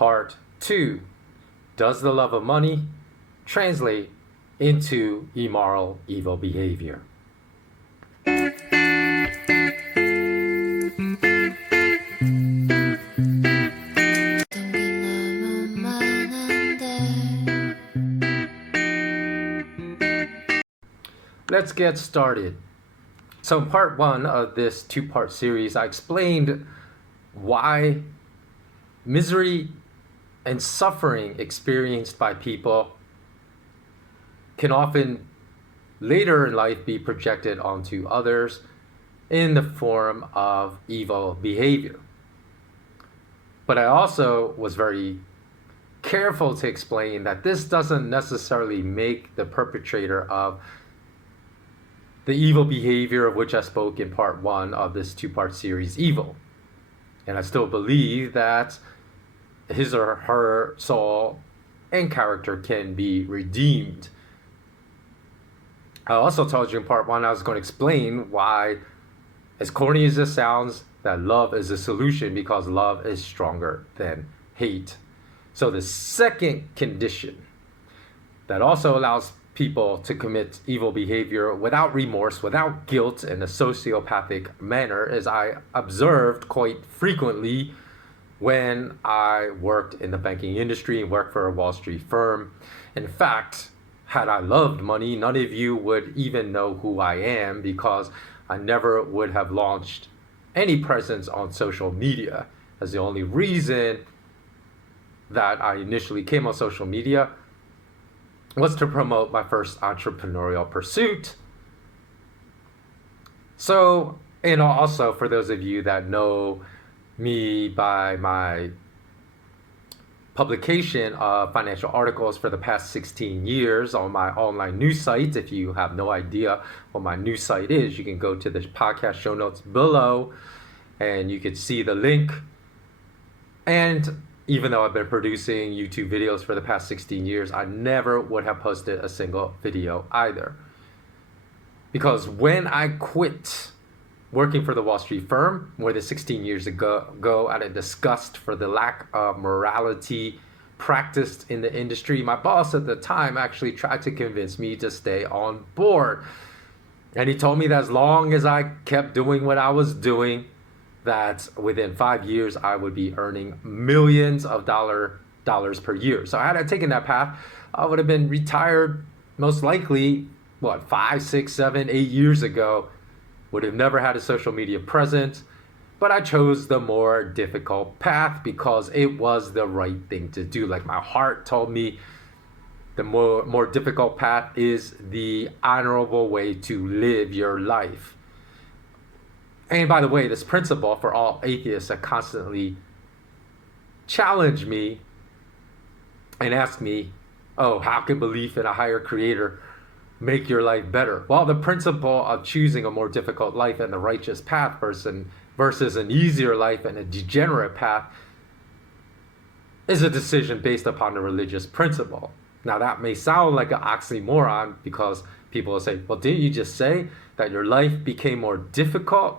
Part 2. Does the love of money translate into immoral, evil behavior? Let's get started. So in part 1 of this 2-part series, I explained why misery and suffering experienced by people can often later in life be projected onto others in the form of evil behavior. But I also was very careful to explain that this doesn't necessarily make the perpetrator of the evil behavior of which I spoke in part 1 of this 2-part series evil. And I still believe that his or her soul and character can be redeemed. I also told you in part 1 I was going to explain why, as corny as this sounds, that love is a solution, because love is stronger than hate. So the second condition that also allows people to commit evil behavior without remorse, without guilt, in a sociopathic manner, is I observed quite frequently when I worked in the banking industry and worked for a Wall Street firm. In fact, had I loved money, none of you would even know who I am, because I never would have launched any presence on social media. As the only reason that I initially came on social media was to promote my first entrepreneurial pursuit. So, and also for those of you that know me by my publication of financial articles for the past 16 years on my online news site, if you have no idea what my news site is, you can go to the podcast show notes below and you can see the link. And even though I've been producing YouTube videos for the past 16 years, I never would have posted a single video either. Because when I quit working for the Wall Street firm more than 16 years ago out of disgust for the lack of morality practiced in the industry, my boss at the time actually tried to convince me to stay on board. And he told me that as long as I kept doing what I was doing, that within 5 years I would be earning millions of dollars per year. So had I taken that path, I would have been retired most likely, 5, 6, 7, 8 years ago. Would have never had a social media presence. But I chose the more difficult path because it was the right thing to do. Like my heart told me the more difficult path is the honorable way to live your life. And by the way, this principle for all atheists that constantly challenge me and ask me, oh, how can belief in a higher creator make your life better? Well, the principle of choosing a more difficult life and the righteous path versus an easier life and a degenerate path is a decision based upon the religious principle. Now, that may sound like an oxymoron, because people will say, well, didn't you just say that your life became more difficult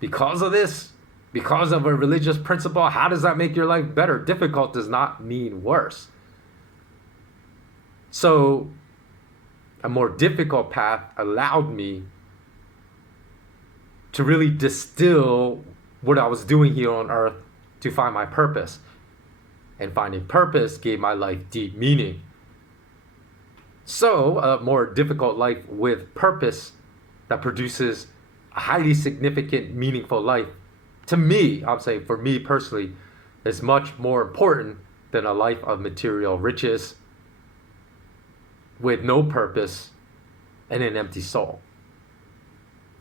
because of this? Because of a religious principle? How does that make your life better? Difficult does not mean worse. So a more difficult path allowed me to really distill what I was doing here on earth to find my purpose. And finding purpose gave my life deep meaning. So a more difficult life with purpose that produces a highly significant, meaningful life, to me, I'm saying for me personally, is much more important than a life of material riches with no purpose and an empty soul.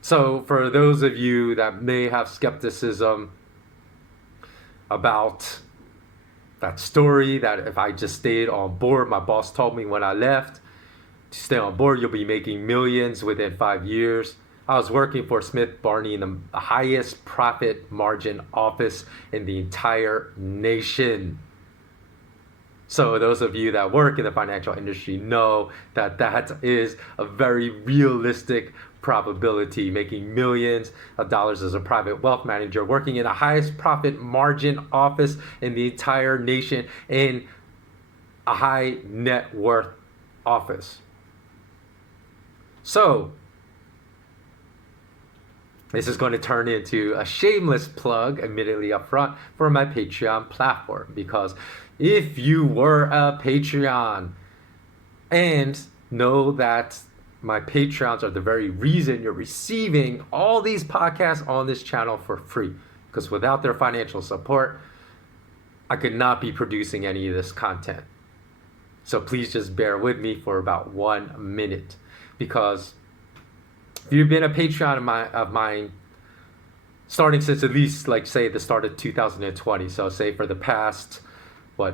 So for those of you that may have skepticism about that story, that if I just stayed on board, my boss told me when I left, to stay on board, you'll be making millions within 5 years. I was working for Smith Barney in the highest profit margin office in the entire nation. So those of you that work in the financial industry know that that is a very realistic probability, making millions of dollars as a private wealth manager, working in the highest profit margin office in the entire nation, in a high net worth office. So this is going to turn into a shameless plug, admittedly up front, for my Patreon platform. Because if you were a Patreon and know that my Patreons are the very reason you're receiving all these podcasts on this channel for free. Because without their financial support, I could not be producing any of this content. So please just bear with me for about 1 minute. Because if you've been a Patreon of mine, starting since at least, like, say, the start of 2020, so say for the past,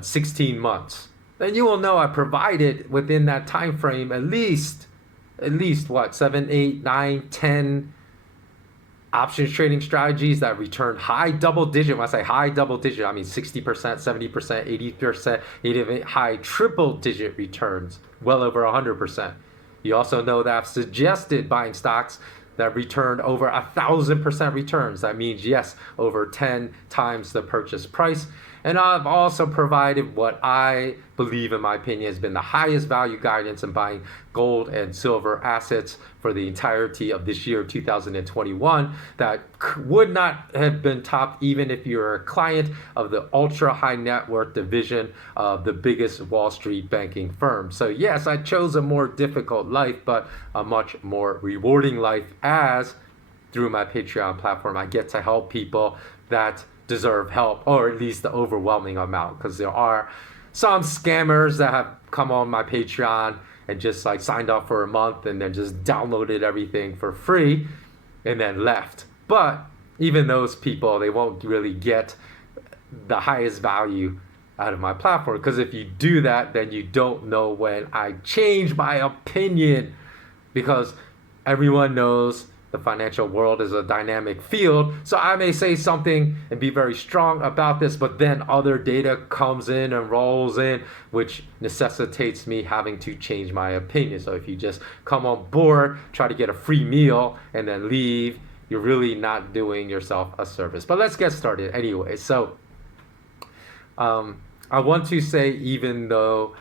16 months, then you will know I provided within that time frame at least 7, 8, 9, 10 options trading strategies that return high double digit. When I say high double digit, I mean 60%, 70%, 80%, even high triple digit returns, well over 100%. You also know that I've suggested buying stocks that returned over 1,000% returns. That means, yes, over 10 times the purchase price. And I've also provided what I believe, in my opinion, has been the highest value guidance in buying gold and silver assets for the entirety of this year, 2021, that would not have been topped even if you're a client of the ultra high net worth division of the biggest Wall Street banking firm. So yes, I chose a more difficult life, but a much more rewarding life, as through my Patreon platform, I get to help people that deserve help, or at least the overwhelming amount, because there are some scammers that have come on my Patreon and just like signed up for a month and then just downloaded everything for free and then left. But even those people, they won't really get the highest value out of my platform, because if you do that, then you don't know when I change my opinion, because everyone knows the financial world is a dynamic field. So I may say something and be very strong about this, but then other data comes in and rolls in, which necessitates me having to change my opinion. So if you just come on board, try to get a free meal, and then leave, you're really not doing yourself a service. But let's get started anyway. So I want to say, even though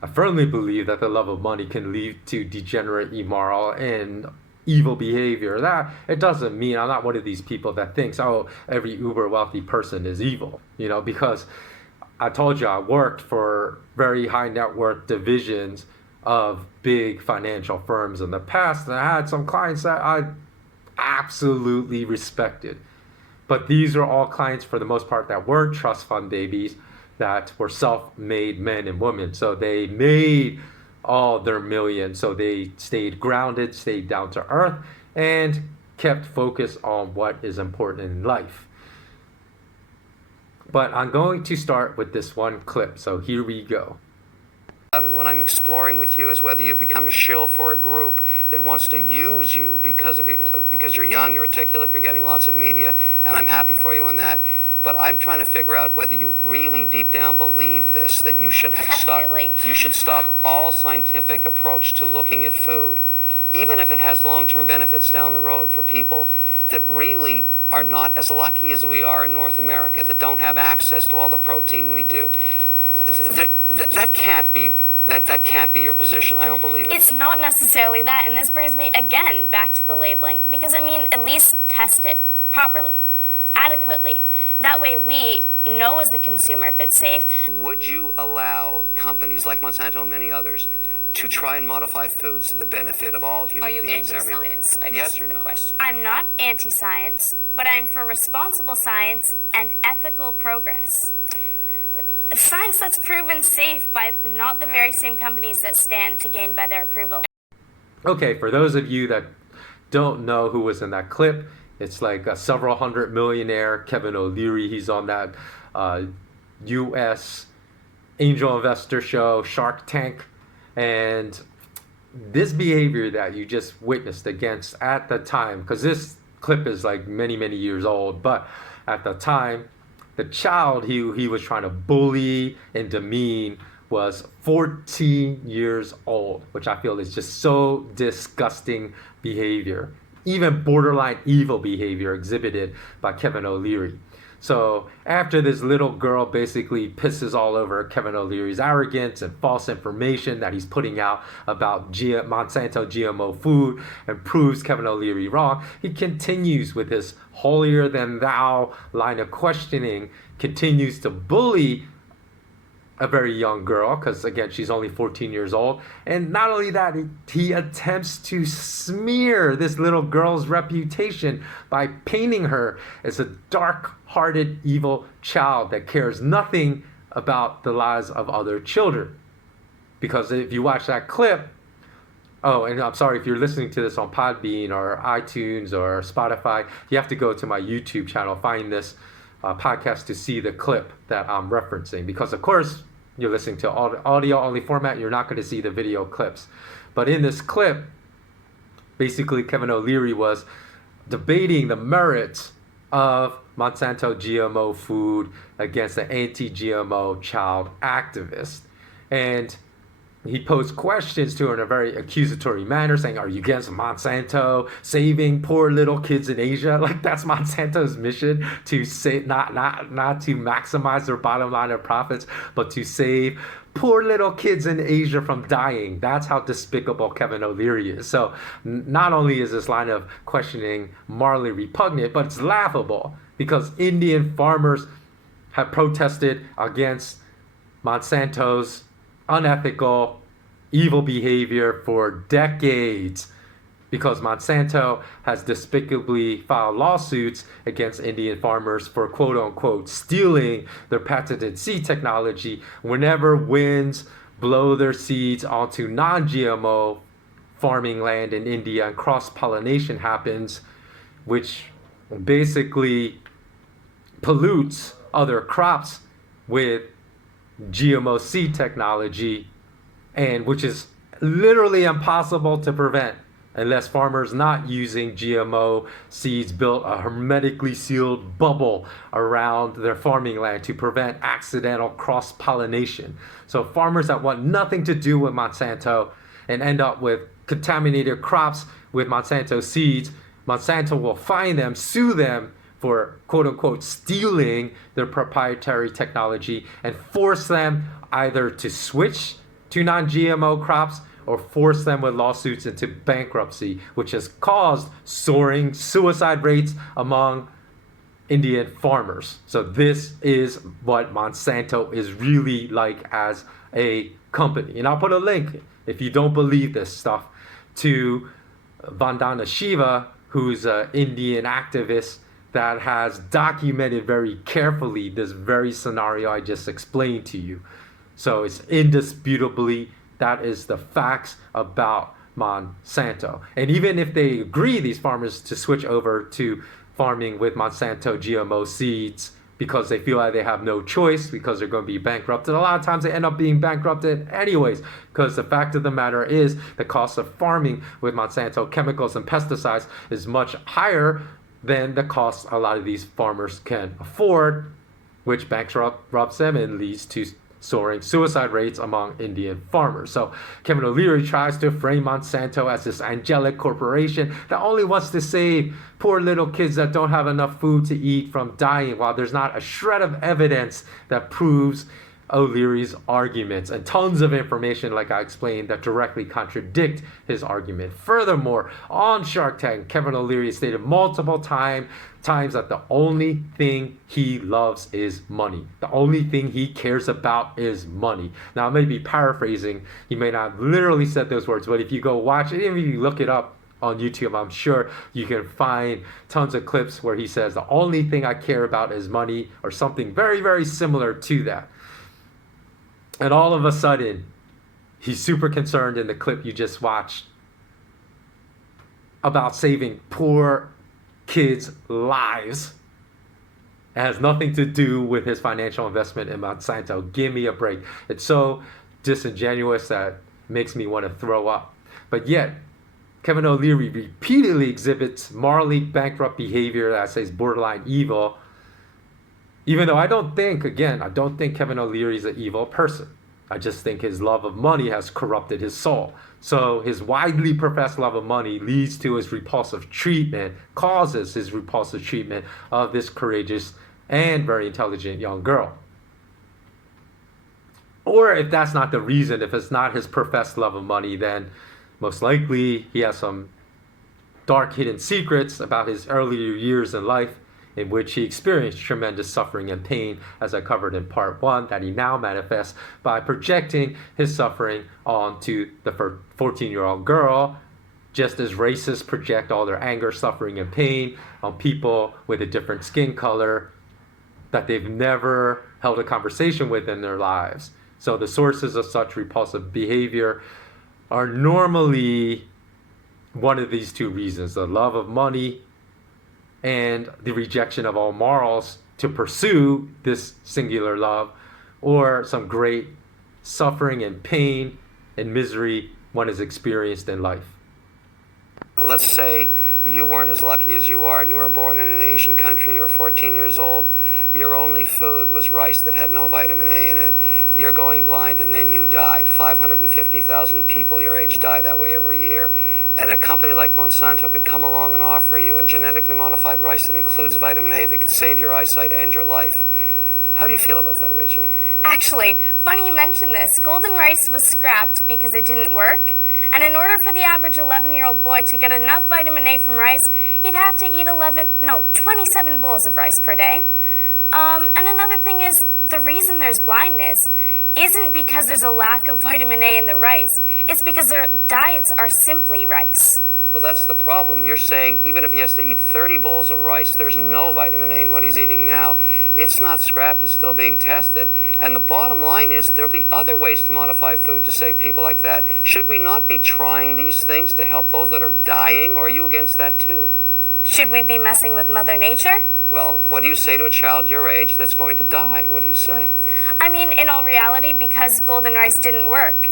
I firmly believe that the love of money can lead to degenerate, immoral, and evil behavior, that it doesn't mean I'm not one of these people that thinks, oh, every uber wealthy person is evil, because I told you I worked for very high net worth divisions of big financial firms in the past, and I had some clients that I absolutely respected. But these are all clients, for the most part, that weren't trust fund babies, that were self-made men and women. So they made all their millions. So they stayed grounded, stayed down to earth, and kept focused on what is important in life. But I'm going to start with this one clip. So here we go. And what I'm exploring with you is whether you've become a shill for a group that wants to use you because you're young, you're articulate, you're getting lots of media, and I'm happy for you on that. But I'm trying to figure out whether you really deep down believe this, that you should stop all scientific approach to looking at food, even if it has long-term benefits down the road for people that really are not as lucky as we are in North America, that don't have access to all the protein we do. That can't be your position. I don't believe it. It's not necessarily that, and this brings me again back to the labeling, because at least test it properly, adequately. That way we know as the consumer if it's safe. Would you allow companies like Monsanto and many others to try and modify foods to the benefit of all human beings everywhere? Are you anti-science? Yes or no? Question. I'm not anti-science, but I'm for responsible science and ethical progress. Science that's proven safe by not the very same companies that stand to gain by their approval. Okay, for those of you that don't know who was in that clip, it's like a several hundred millionaire, Kevin O Leary. He's on that U.S. angel investor show, Shark Tank. And this behavior that you just witnessed against at the time, because this clip is like many, many years old, but at the time, the child he was trying to bully and demean was 14 years old, which I feel is just so disgusting behavior, even borderline evil behavior exhibited by Kevin O'Leary. So after this little girl basically pisses all over Kevin O'Leary's arrogance and false information that he's putting out about Monsanto GMO food and proves Kevin O'Leary wrong, he continues with his holier than thou line of questioning, continues to bully a very young girl, because again, she's only 14 years old. And not only that, he attempts to smear this little girl's reputation by painting her as a dark-hearted, evil child that cares nothing about the lives of other children. Because if you watch that clip, oh, and I'm sorry, if you're listening to this on Podbean or iTunes or Spotify, you have to go to my YouTube channel, find this podcast to see the clip that I'm referencing. Because of course, you're listening to audio-only format, you're not going to see the video clips. But in this clip, basically Kevin O'Leary was debating the merits of Monsanto GMO food against the anti-GMO child activist. And he posed questions to her in a very accusatory manner, saying, are you against Monsanto saving poor little kids in Asia? Like, that's Monsanto's mission, to say not to maximize their bottom line of profits, but to save poor little kids in Asia from dying. That's how despicable Kevin O'Leary is. So not only is this line of questioning morally repugnant, but it's laughable, because Indian farmers have protested against Monsanto's unethical, evil behavior for decades, because Monsanto has despicably filed lawsuits against Indian farmers for quote-unquote stealing their patented seed technology whenever winds blow their seeds onto non-GMO farming land in India and cross-pollination happens, which basically pollutes other crops with GMO seed technology, and which is literally impossible to prevent unless farmers not using GMO seeds built a hermetically sealed bubble around their farming land to prevent accidental cross-pollination. So farmers that want nothing to do with Monsanto and end up with contaminated crops with Monsanto seeds, Monsanto will find them, sue them for quote-unquote stealing their proprietary technology, and force them either to switch to non-GMO crops or force them with lawsuits into bankruptcy, which has caused soaring suicide rates among Indian farmers. So this is what Monsanto is really like as a company. And I'll put a link, if you don't believe this stuff, to Vandana Shiva, who's an Indian activist that has documented very carefully this very scenario I just explained to you. So it's indisputably, that is the facts about Monsanto. And even if they agree, these farmers, to switch over to farming with Monsanto GMO seeds because they feel like they have no choice because they're going to be bankrupted, a lot of times they end up being bankrupted anyways, because the fact of the matter is the cost of farming with Monsanto chemicals and pesticides is much higher than the cost a lot of these farmers can afford, which bankrupts them and leads to soaring suicide rates among Indian farmers. So Kevin O'Leary tries to frame Monsanto as this angelic corporation that only wants to save poor little kids that don't have enough food to eat from dying, while there's not a shred of evidence that proves O'Leary's arguments, and tons of information, like I explained, that directly contradict his argument. Furthermore, on Shark Tank, Kevin O'Leary stated multiple times that the only thing he loves is money. The only thing he cares about is money. Now, I may be paraphrasing. He may not have literally said those words, but if you go watch it, even if you look it up on YouTube, I'm sure you can find tons of clips where he says the only thing I care about is money, or something very, very similar to that. And all of a sudden, he's super concerned in the clip you just watched about saving poor kids' lives. It has nothing to do with his financial investment in Monsanto. Give me a break. It's so disingenuous that it makes me want to throw up. But yet, Kevin O'Leary repeatedly exhibits morally bankrupt behavior that says borderline evil, even though I don't think Kevin O'Leary is an evil person. I just think his love of money has corrupted his soul. So his widely professed love of money leads to his repulsive treatment, causes his repulsive treatment of this courageous and very intelligent young girl. Or if that's not the reason, if it's not his professed love of money, then most likely he has some dark hidden secrets about his earlier years in life in which he experienced tremendous suffering and pain, as I covered in part 1, that he now manifests by projecting his suffering onto the 14-year-old girl, just as racists project all their anger, suffering, and pain on people with a different skin color that they've never held a conversation with in their lives. So the sources of such repulsive behavior are normally one of these two reasons: the love of money and the rejection of all morals to pursue this singular love, or some great suffering and pain and misery one has experienced in life. Let's say you weren't as lucky as you are, and you were born in an Asian country, you were 14 years old, your only food was rice that had no vitamin A in it, you're going blind, and then you died. 550,000 people your age die that way every year. And a company like Monsanto could come along and offer you a genetically modified rice that includes vitamin A that could save your eyesight and your life. How do you feel about that, Rachel? Actually, funny you mention this. Golden rice was scrapped because it didn't work. And in order for the average 11-year-old boy to get enough vitamin A from rice, he'd have to eat 27 bowls of rice per day. And another thing is, the reason there's blindness isn't because there's a lack of vitamin A in the rice. It's because their diets are simply rice. Well, that's the problem. You're saying even if he has to eat 30 bowls of rice, there's no vitamin A in what he's eating now. It's not scrapped. It's still being tested. And the bottom line is there'll be other ways to modify food to save people like that. Should we not be trying these things to help those that are dying, or are you against that too? Should we be messing with Mother Nature? Well, what do you say to a child your age that's going to die? What do you say? I mean, in all reality, because golden rice didn't work,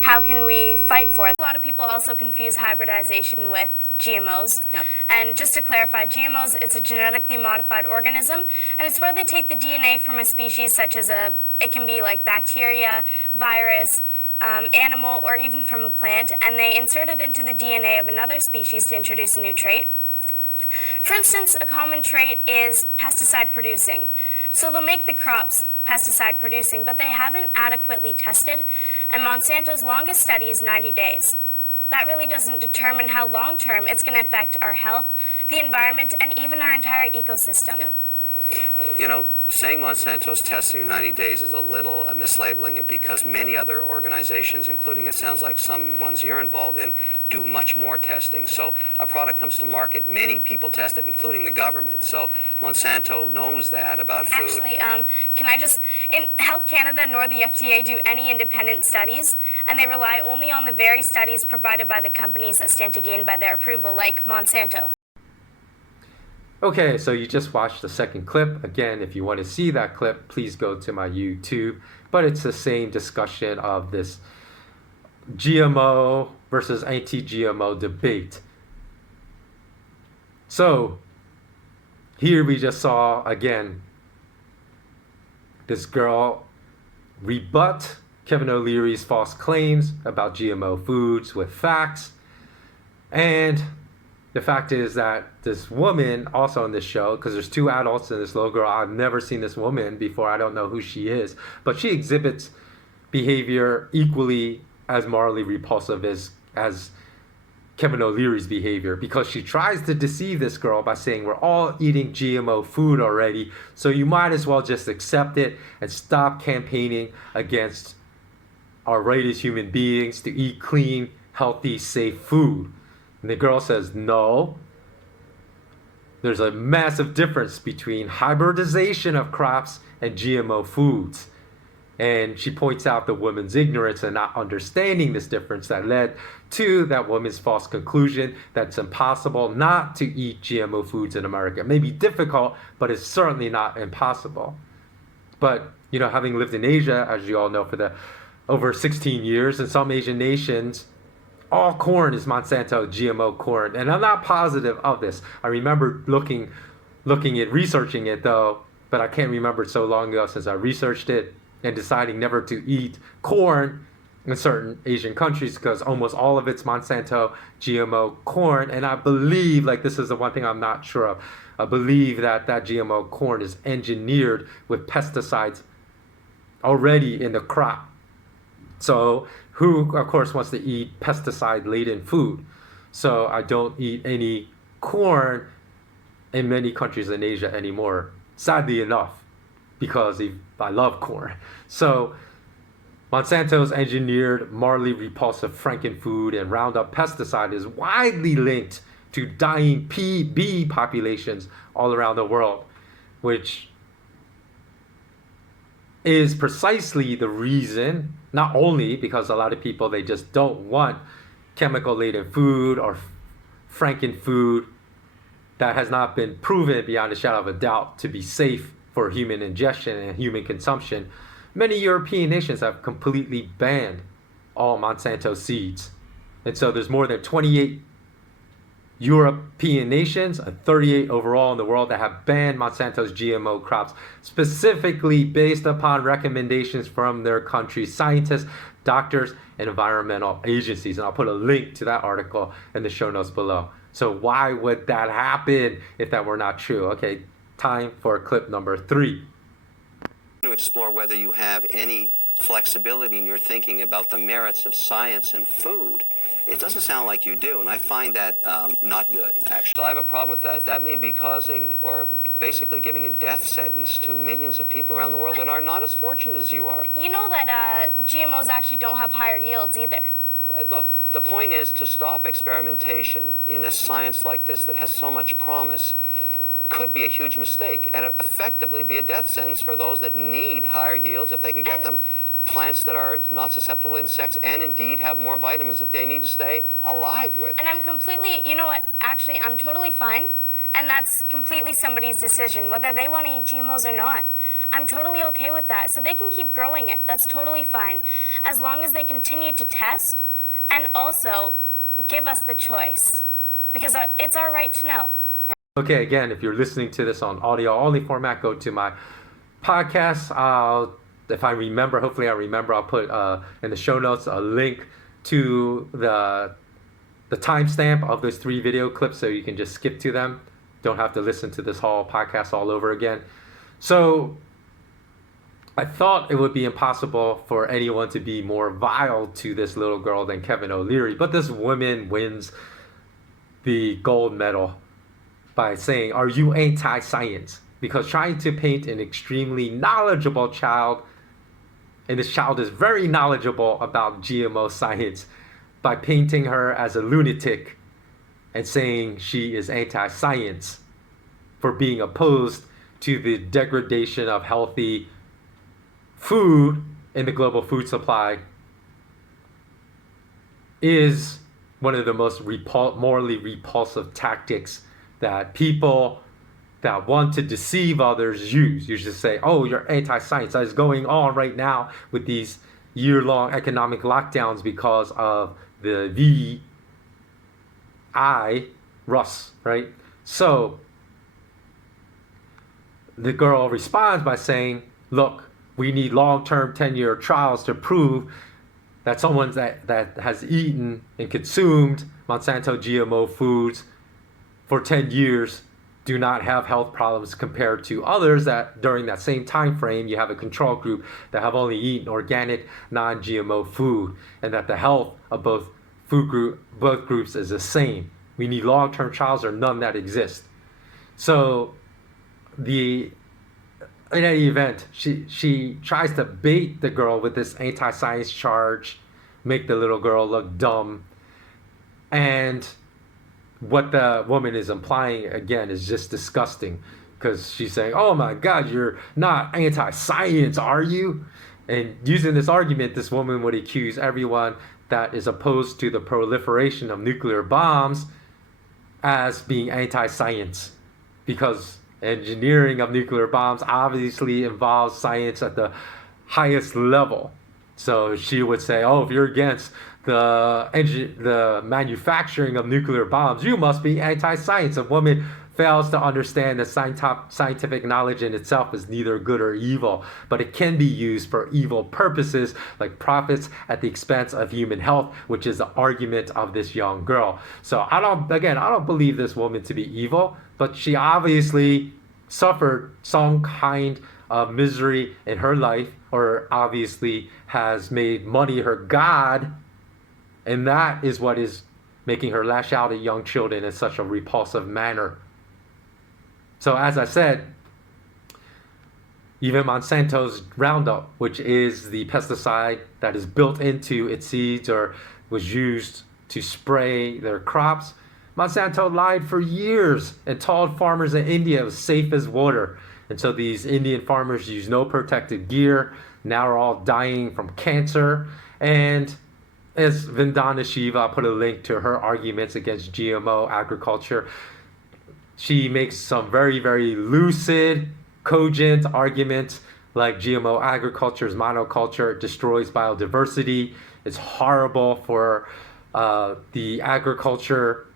how can we fight for it? A lot of people also confuse hybridization with GMOs. Yep. And just to clarify, GMOs, it's a genetically modified organism, and it's where they take the DNA from a species such as it can be like bacteria, virus, animal, or even from a plant, and they insert it into the DNA of another species to introduce a new trait. For instance, a common trait is pesticide producing. So they'll make the crops pesticide producing, but they haven't adequately tested, and Monsanto's longest study is 90 days. That really doesn't determine how long term it's going to affect our health, the environment, and even our entire ecosystem. Yeah. You know, saying Monsanto's testing in 90 days is a little mislabeling it, because many other organizations, including it sounds like some ones you're involved in, do much more testing. So a product comes to market, many people test it, including the government. So Monsanto knows that about food. Actually, can I just, in Health Canada nor the FDA do any independent studies, and they rely only on the very studies provided by the companies that stand to gain by their approval, like Monsanto. Okay, so you just watched the second clip. Again, if you want to see that clip, please go to my YouTube. But it's the same discussion of this GMO versus anti-GMO debate. So here we just saw, again, this girl rebut Kevin O'Leary's false claims about GMO foods with facts. And the fact is that this woman also on this show, because there's two adults and this little girl, I've never seen this woman before, I don't know who she is, but she exhibits behavior equally as morally repulsive as Kevin O'Leary's behavior, because she tries to deceive this girl by saying we're all eating GMO food already, so you might as well just accept it and stop campaigning against our right as human beings to eat clean, healthy, safe food. And the girl says, no, there's a massive difference between hybridization of crops and GMO foods. And she points out the woman's ignorance and not understanding this difference that led to that woman's false conclusion that it's impossible not to eat GMO foods in America. It may be difficult, but it's certainly not impossible. But, you know, having lived in Asia, as you all know, for over 16 years, in some Asian nations, all corn is Monsanto GMO corn, and I'm not positive of this. I remember looking at researching it though, but I can't remember it so long ago since I researched it. and deciding never to eat corn in certain Asian countries because almost all of it's Monsanto GMO corn. And I believe, like, this is the one thing I'm not sure of, I believe that GMO corn is engineered with pesticides already in the crop. So who, of course, wants to eat pesticide-laden food? So I don't eat any corn in many countries in Asia anymore, sadly enough, because I love corn. So Monsanto's engineered, morally repulsive frankenfood and Roundup pesticide is widely linked to dying bee populations all around the world, which is precisely the reason, not only because a lot of people, they just don't want chemical-laden food or frankenfood that has not been proven beyond a shadow of a doubt to be safe for human ingestion and human consumption. Many European nations have completely banned all Monsanto seeds. And so there's more than 28 European nations, 38 overall in the world, that have banned Monsanto's GMO crops, specifically based upon recommendations from their country's scientists, doctors, and environmental agencies. And I'll put a link to that article in the show notes below. So why would that happen if that were not true? Okay, time for clip number 3. To explore whether you have any flexibility in your thinking about the merits of science and food. It doesn't sound like you do, and I find that not good, actually. I have a problem with that. That may be causing, or basically giving a death sentence to millions of people around the world that are not as fortunate as you are. You know that GMOs actually don't have higher yields either. Look, the point is to stop experimentation in a science like this that has so much promise could be a huge mistake and effectively be a death sentence for those that need higher yields if they can get them. Plants that are not susceptible to insects and indeed have more vitamins that they need to stay alive with. And I'm completely, you know what, actually I'm totally fine, and that's completely somebody's decision, whether they want to eat GMOs or not. I'm totally okay with that, so they can keep growing it. That's totally fine, as long as they continue to test and also give us the choice, because it's our right to know. Okay, again, if you're listening to this on audio-only format, go to my podcast. If I remember, hopefully I remember, I'll put in the show notes a link to the timestamp of those 3 video clips so you can just skip to them. Don't have to listen to this whole podcast all over again. So I thought it would be impossible for anyone to be more vile to this little girl than Kevin O Leary, but this woman wins the gold medal by saying, "Are you anti-science?" Because trying to paint an extremely knowledgeable child, and this child is very knowledgeable about GMO science, by painting her as a lunatic and saying she is anti-science for being opposed to the degradation of healthy food in the global food supply, is one of the most morally repulsive tactics that people that want to deceive others use. You just say, oh, you're anti-science. That is going on right now with these year-long economic lockdowns because of the virus, right? So the girl responds by saying, look, we need long-term 10-year trials to prove that someone that has eaten and consumed Monsanto GMO foods for 10 years do not have health problems compared to others that during that same time frame you have a control group that have only eaten organic non-GMO food, and that the health of both groups is the same. We need long-term trials or none that exist. So in any event, she tries to bait the girl with this anti-science charge, make the little girl look dumb, and what the woman is implying, again, is just disgusting, because she's saying, oh my God, you're not anti-science, are you? And using this argument, this woman would accuse everyone that is opposed to the proliferation of nuclear bombs as being anti-science, because engineering of nuclear bombs obviously involves science at the highest level. So she would say, oh, if you're against the manufacturing of nuclear bombs, you must be anti-science. A woman fails to understand that scientific knowledge in itself is neither good or evil, but it can be used for evil purposes like profits at the expense of human health, which is the argument of this young girl. So I don't believe this woman to be evil, but she obviously suffered some kind of misery in her life, or obviously has made money her god, and that is what is making her lash out at young children in such a repulsive manner. So as I said, even Monsanto's Roundup, which is the pesticide that is built into its seeds or was used to spray their crops, Monsanto lied for years and told farmers in India it was safe as water. And so these Indian farmers use no protective gear, now are all dying from cancer. And as Vandana Shiva, I'll put a link to her arguments against GMO agriculture. She makes some very, very lucid, cogent arguments like GMO agriculture is monoculture, it destroys biodiversity, it's horrible for the agriculture.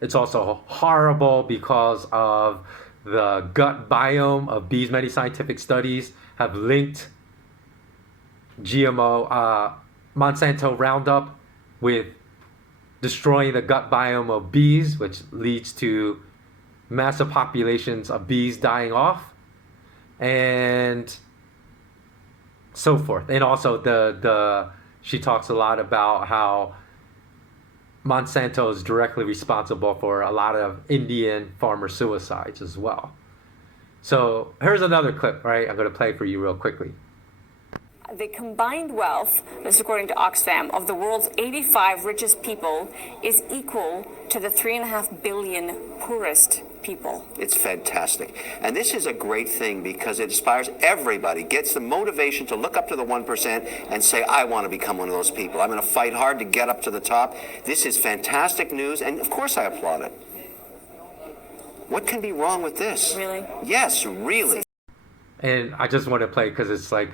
It's also horrible because of the gut biome of bees. Many scientific studies have linked GMO, Monsanto Roundup, with destroying the gut biome of bees, which leads to massive populations of bees dying off, and so forth. And also she talks a lot about how Monsanto is directly responsible for a lot of Indian farmer suicides as well. So here's another clip, right? I'm going to play for you real quickly. The combined wealth, this is according to Oxfam, of the world's 85 richest people is equal to the 3.5 billion poorest people. It's fantastic. And this is a great thing because it inspires everybody, gets the motivation to look up to the 1% and say, I want to become one of those people. I'm going to fight hard to get up to the top. This is fantastic news, and of course I applaud it. What can be wrong with this? Really? Yes, really. And I just want to play because it's like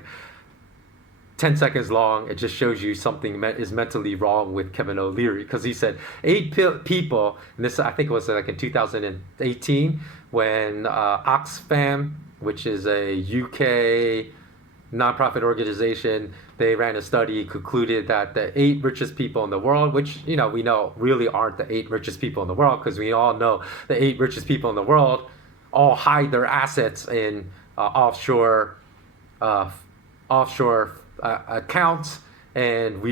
10 seconds long. It just shows you something is mentally wrong with Kevin O Leary, because he said 8 people, and this I think it was like in 2018 when Oxfam, which is a UK nonprofit organization, they ran a study, concluded that the 8 richest people in the world, which we know really aren't the 8 richest people in the world, because we all know the 8 richest people in the world all hide their assets in offshore accounts, and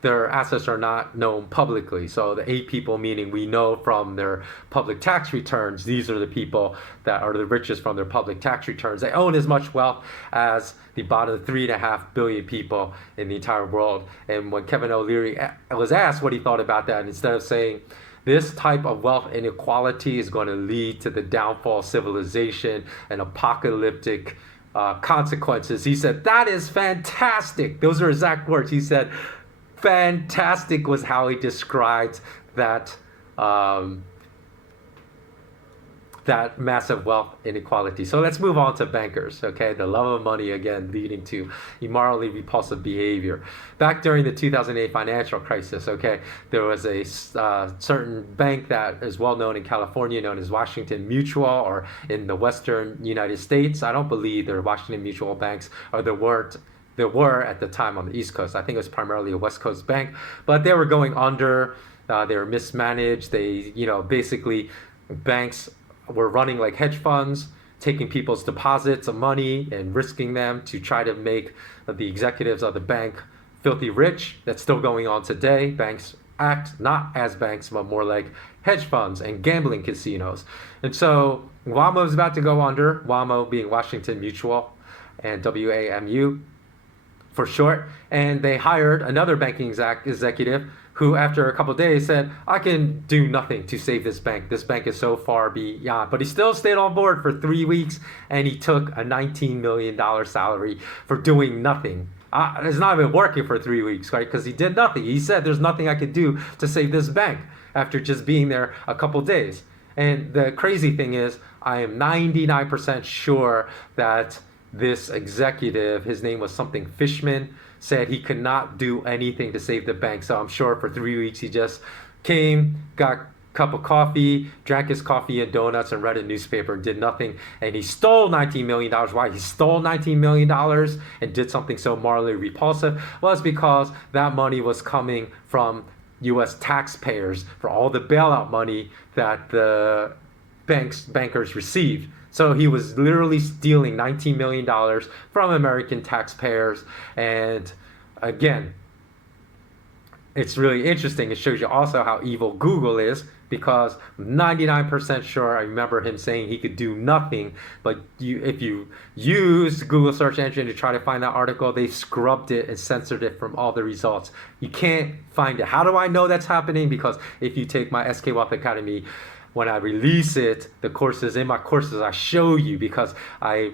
their assets are not known publicly. So the 8 people, meaning we know from their public tax returns, these are the people that are the richest from their public tax returns. They own as much wealth as the bottom 3.5 billion people in the entire world. And when Kevin O Leary was asked what he thought about that, instead of saying this type of wealth inequality is going to lead to the downfall of civilization and apocalyptic consequences, he said, that is fantastic. Those are exact words. He said, fantastic was how he described that that massive wealth inequality. So let's move on to bankers, okay? The love of money, again, leading to immorally repulsive behavior. Back during the 2008 financial crisis, okay, there was a certain bank that is well known in California, known as Washington Mutual, or in the Western United States. I don't believe there are Washington Mutual banks, or there were at the time on the East Coast. I think it was primarily a West Coast bank, but they were going under. They were mismanaged. They, basically banks were running like hedge funds, taking people's deposits of money and risking them to try to make the executives of the bank filthy rich. That's still going on today. Banks act not as banks, but more like hedge funds and gambling casinos. And so WAMO is about to go under, WAMO being Washington Mutual and WAMU for short. And they hired another banking executive who, after a couple of days, said, I can do nothing to save this bank. This bank is so far beyond. But he still stayed on board for 3 weeks, and he took a $19 million salary for doing nothing. It's not even working for 3 weeks, right? Because he did nothing. He said, there's nothing I could do to save this bank after just being there a couple of days. And the crazy thing is, I am 99% sure that this executive, his name was something Fishman, said he could not do anything to save the bank. So I'm sure for 3 weeks he just came, got cup of coffee, drank his coffee and donuts, and read a newspaper, did nothing, and he stole $19 million. Why he stole $19 million and did something so morally repulsive was because that money was coming from U.S. taxpayers for all the bailout money that the bankers received. So he was literally stealing $19 million from American taxpayers. And again, it's really interesting. It shows you also how evil Google is, because I'm 99% sure I remember him saying he could do nothing. But if you use Google search engine to try to find that article, they scrubbed it and censored it from all the results. You can't find it. How do I know that's happening? Because if you take my SK Wealth Academy, when I release it, the courses, in my courses, I show you, because I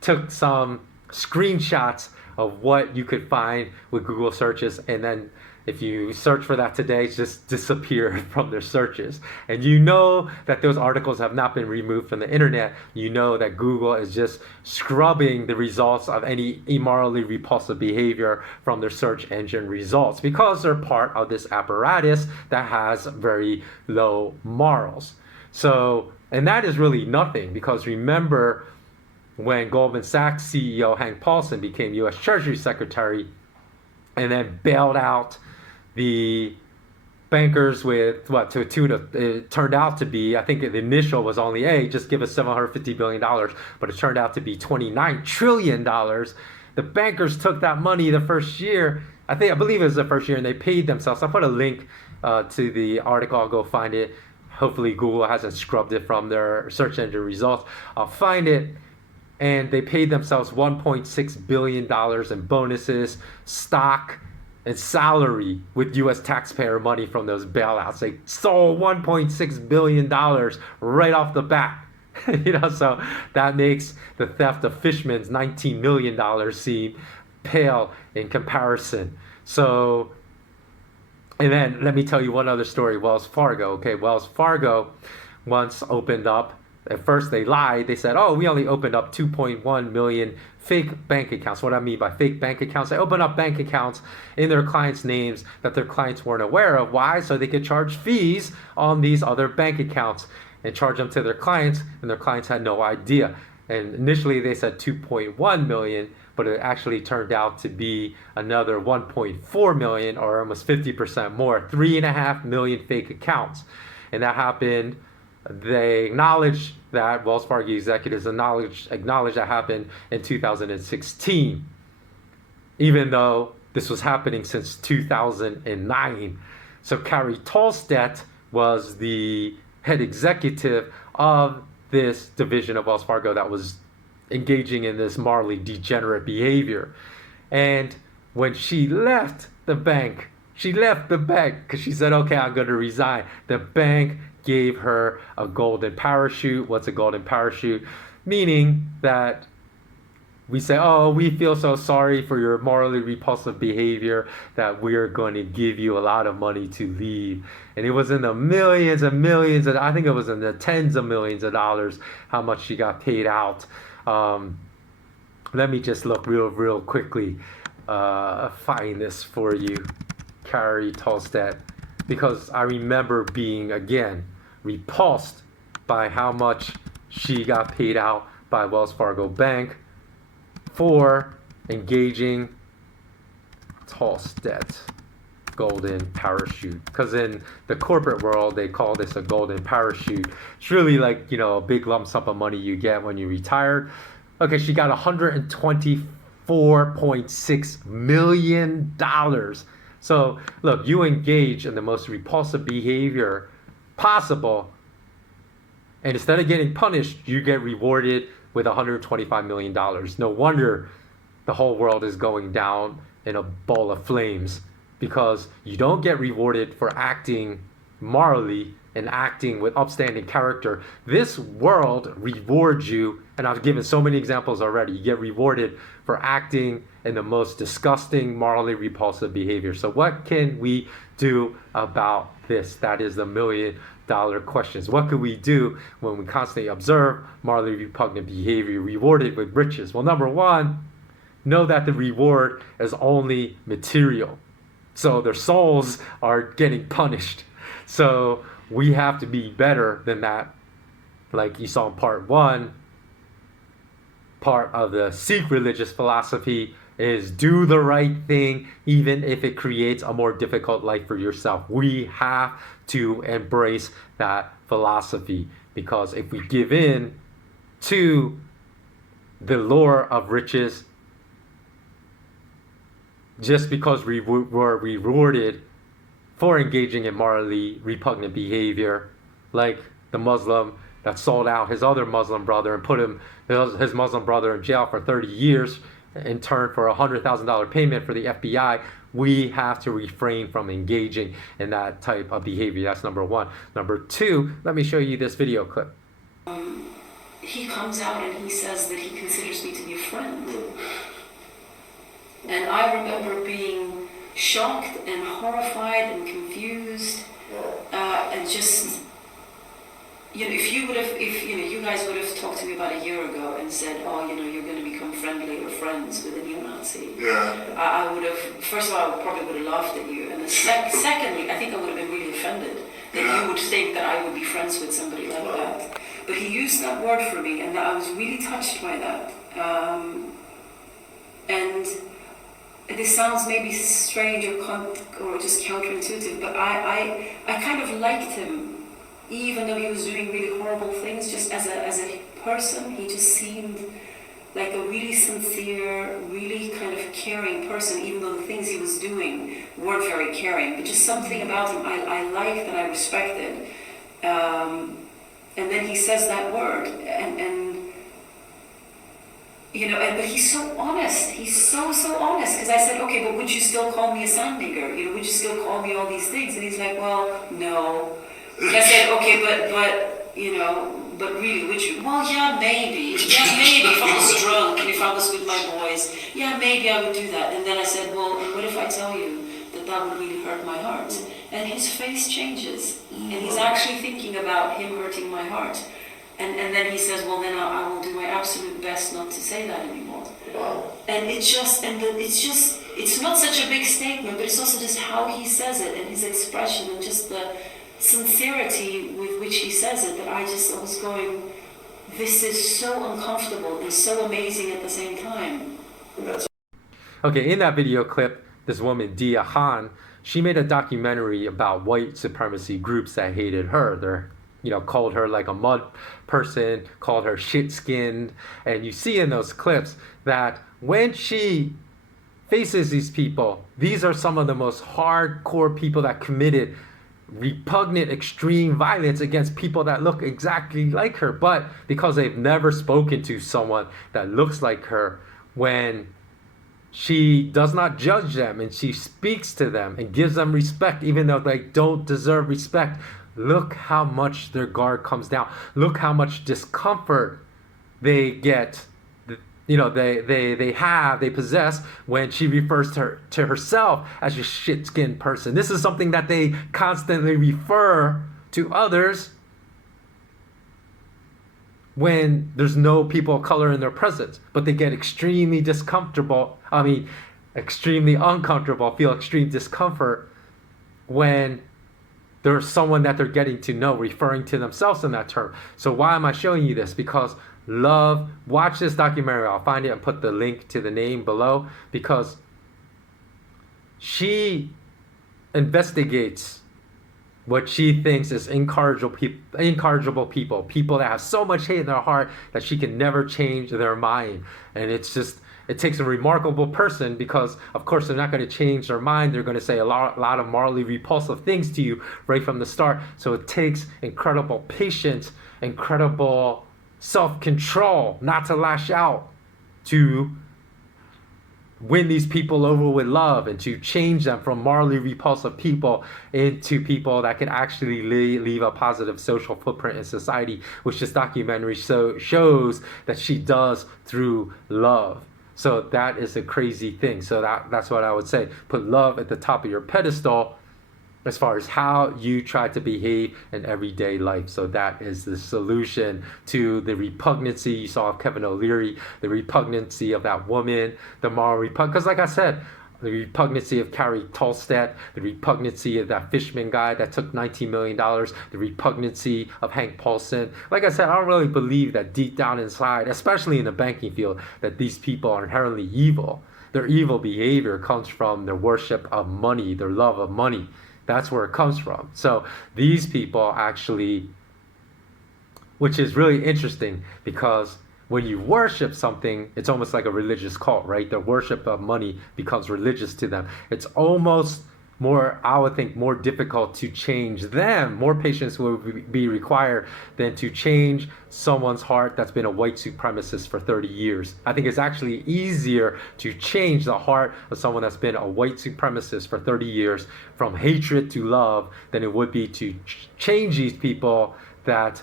took some screenshots of what you could find with Google searches, and then if you search for that today, it's just disappeared from their searches. And you know that those articles have not been removed from the internet. You know that Google is just scrubbing the results of any immorally repulsive behavior from their search engine results, because they're part of this apparatus that has very low morals. So, and that is really nothing, because remember when Goldman Sachs CEO Hank Paulson became U.S. Treasury Secretary and then bailed out the bankers with what to it turned out to be, I think the initial was only just give us $750 billion, but it turned out to be $29 trillion. The bankers took that money the first year, I believe it was the first year, and they paid themselves. I'll put a link to the article. I'll go find it. Hopefully Google hasn't scrubbed it from their search engine results. I'll find it. And they paid themselves $1.6 billion in bonuses, stock, and salary with U.S. taxpayer money from those bailouts. They stole $1.6 billion right off the bat. So that makes the theft of Fishman's $19 million seem pale in comparison. So, and then let me tell you one other story. Wells Fargo. Okay, Wells Fargo once opened up. At first they lied. They said, oh, we only opened up 2.1 million fake bank accounts. What I mean by fake bank accounts, they opened up bank accounts in their clients' names that their clients weren't aware of. Why? So they could charge fees on these other bank accounts and charge them to their clients, and their clients had no idea. And initially they said 2.1 million, but it actually turned out to be another 1.4 million, or almost 50% more, 3.5 million fake accounts. And that happened. They acknowledged that, Wells Fargo executives acknowledged that happened in 2016, even though this was happening since 2009. So Carrie Tolstedt was the head executive of this division of Wells Fargo that was engaging in this morally degenerate behavior. And when she left the bank because she said, okay, I'm going to resign. The bank gave her a golden parachute. What's a golden parachute? Meaning that we say, oh, we feel so sorry for your morally repulsive behavior that we're going to give you a lot of money to leave. And it was in the millions and millions, and I think it was in the tens of millions of dollars how much she got paid out. Let me just look real quickly, find this for you, Carrie Tolstedt, because I remember being, again, repulsed by how much she got paid out by Wells Fargo Bank for engaging Tolstedt golden parachute. Because in the corporate world, they call this a golden parachute. It's really like, a big lump sum of money you get when you retire. Okay, she got $124.6 million. So look, you engage in the most repulsive behavior possible, and instead of getting punished, you get rewarded with $125 million. No wonder the whole world is going down in a ball of flames, because you don't get rewarded for acting morally and acting with upstanding character. This world rewards you, and I've given so many examples already. You get rewarded for acting in the most disgusting, morally repulsive behavior. So what can we do about this? That is the $1 million questions. What could we do when we constantly observe morally repugnant behavior rewarded with riches? Well, number one, know that the reward is only material. So their souls are getting punished. So we have to be better than that. Like you saw in part 1, part of the Sikh religious philosophy is do the right thing even if it creates a more difficult life for yourself. We have to embrace that philosophy, because if we give in to the lure of riches just because we were rewarded for engaging in morally repugnant behavior, like the Muslim that sold out his other Muslim brother and put his Muslim brother in jail for 30 years in turn for a $100,000 payment for the FBI. We have to refrain from engaging in that type of behavior. That's number 1. Number 2, let me show you this video clip. He comes out and he says that he considers me to be a friend. And I remember being shocked and horrified and confused, and just, if you guys would have talked to me about a year ago and said, oh, you're going to become friendly or friends with a neo-Nazi, I would have, first of all, I probably would have laughed at you, and secondly, I think I would have been really offended that you would think that I would be friends with somebody like that. But he used that word for me, and I was really touched by that. And this sounds maybe strange or just counterintuitive, but I kind of liked him, even though he was doing really horrible things. Just as a person, he just seemed like a really sincere, really kind of caring person, even though the things he was doing weren't very caring. But just something about him I liked and I respected. And then he says that word, but he's so honest. He's so honest. Because I said, okay, but would you still call me a sand digger? Would you still call me all these things? And he's like, well, no. And I said, okay, but really, would you? Well, yeah, maybe. Yeah, maybe. If I was drunk and if I was with my boys, yeah, maybe I would do that. And then I said, well, and what if I tell you that would really hurt my heart? And his face changes, and he's actually thinking about him hurting my heart. And then he says, well, then I will do my absolute best not to say that anymore. Wow. And it's not such a big statement, but it's also just how he says it and his expression and just the sincerity with which he says it, that I was going, this is so uncomfortable and so amazing at the same time. Okay, in that video clip, this woman, Dia Khan, she made a documentary about white supremacy groups that hated her. They're, called her like a mud person, called her shit-skinned. And you see in those clips that when she faces these people, these are some of the most hardcore people that committed repugnant extreme violence against people that look exactly like her. But because they've never spoken to someone that looks like her, when she does not judge them and she speaks to them and gives them respect even though they don't deserve respect, look how much their guard comes down. Look how much discomfort they get, they possess when she refers to herself as a shit-skinned person. This is something that they constantly refer to others when there's no people of color in their presence, but they get extremely uncomfortable, feel extreme discomfort when there's someone that they're getting to know referring to themselves in that term. So why am I showing you this? Because watch this documentary. I'll find it and put the link to the name below, because she investigates what she thinks is incorrigible people that have so much hate in their heart that she can never change their mind. And it takes a remarkable person, because of course they're not going to change their mind. They're going to say a lot of morally repulsive things to you right from the start. So it takes incredible patience, incredible self-control not to lash out, to win these people over with love, and to change them from morally repulsive people into people that can actually leave a positive social footprint in society, which this documentary shows that she does through love. So that is a crazy thing. So that's what I would say. Put love at the top of your pedestal as far as how you try to behave in everyday life. So that is the solution to the repugnancy you saw of Kevin O'Leary, the repugnancy of that woman, the moral because like I said, the repugnancy of Carrie Tolstedt, the repugnancy of that Fishman guy that took $19 million, the repugnancy of Hank Paulson. Like I said, I don't really believe that deep down inside, especially in the banking field, that these people are inherently evil. Their evil behavior comes from their worship of money, their love of money. That's where it comes from. So these people actually, which is really interesting, because when you worship something, it's almost like a religious cult, right? The worship of money becomes religious to them. It's almost more, I would think, more difficult to change them. More patience will be required than to change someone's heart that's been a white supremacist for 30 years. I think it's actually easier to change the heart of someone that's been a white supremacist for 30 years from hatred to love than it would be to change these people that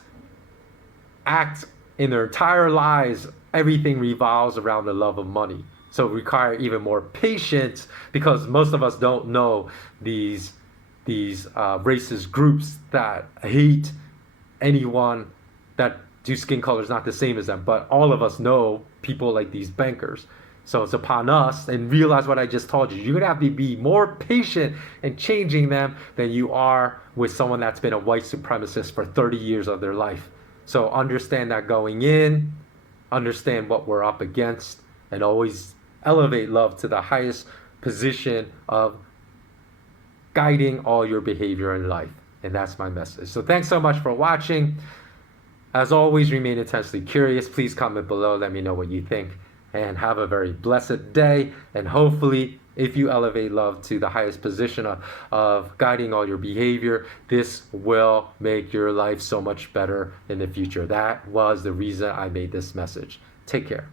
act in their entire lives, everything revolves around the love of money. So require even more patience, because most of us don't know these racist groups that hate anyone that do skin colors not the same as them. But all of us know people like these bankers. So it's upon us, and realize what I just told you. You're gonna have to be more patient in changing them than you are with someone that's been a white supremacist for 30 years of their life. So understand that going in, understand what we're up against, and always elevate love to the highest position of guiding all your behavior in life. And that's my message. So thanks so much for watching. As always, remain intensely curious. Please comment below. Let me know what you think. And have a very blessed day. And hopefully, if you elevate love to the highest position of guiding all your behavior, this will make your life so much better in the future. That was the reason I made this message. Take care.